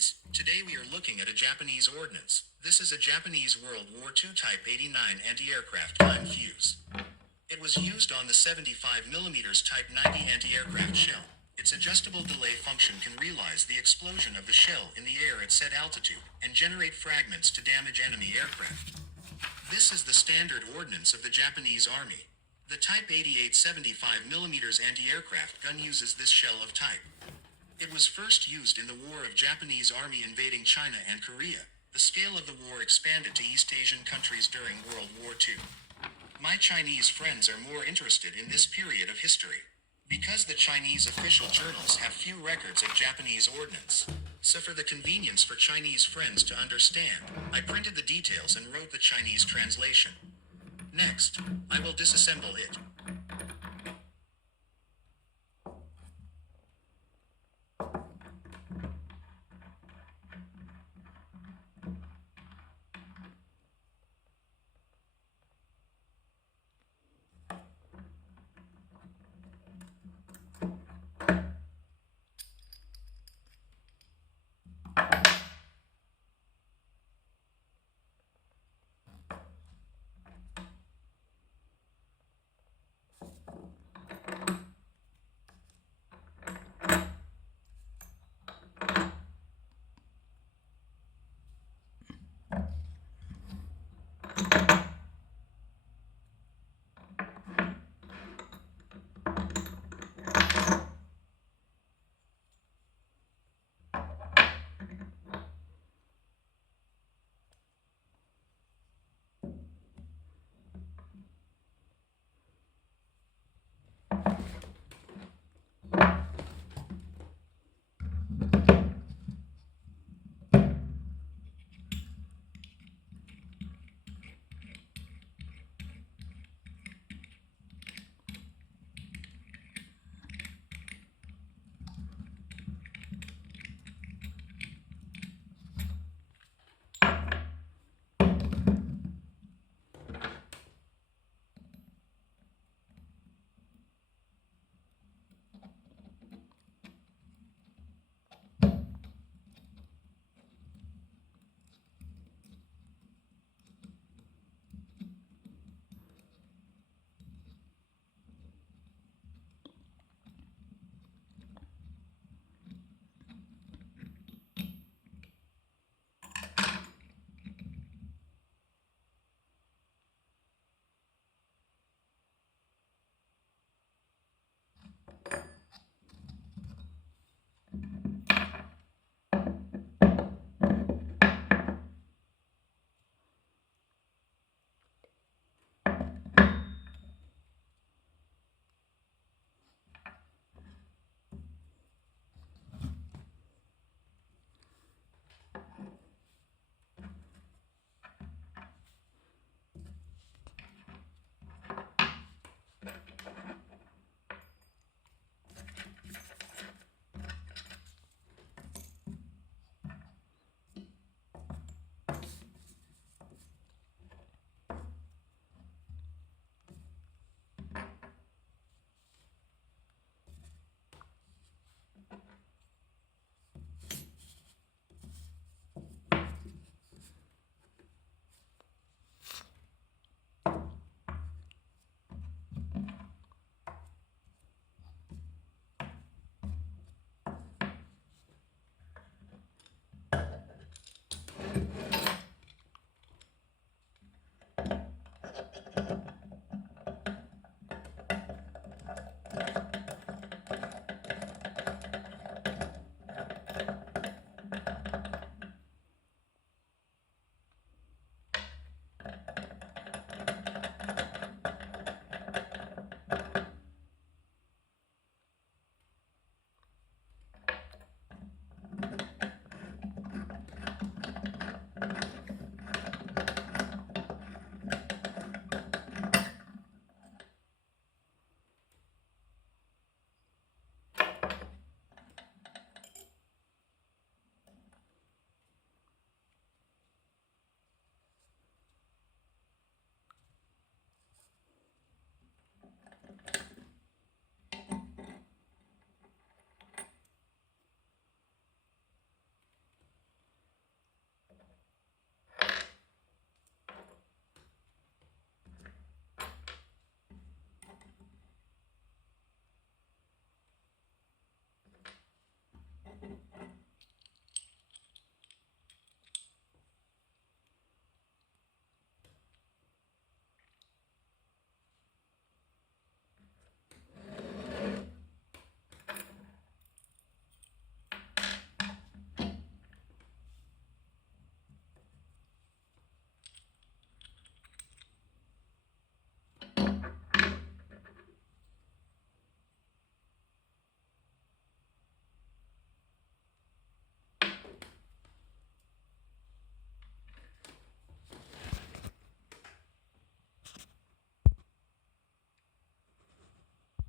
guys. Today we are looking at a Japanese ordnance. This is a Japanese World War II Type 89 anti-aircraft gun fuse. It was used on the 75mm Type 90 anti-aircraft shell. Its adjustable delay function can realize the explosion of the shell in the air at set altitude and generate fragments to damage enemy aircraft. This is the standard ordnance of the Japanese Army. The Type 88 75mm anti-aircraft gun uses this shell of type. It was first used in the War of Japanese Army invading China and Korea. The scale of the war expanded to East Asian countries during World War II. My Chinese friends are more interested in this period of history, because the Chinese official journals have few records of Japanese ordnance. So for the convenience for Chinese friends to understand, I printed the details and wrote the Chinese translation. Next, I will disassemble it.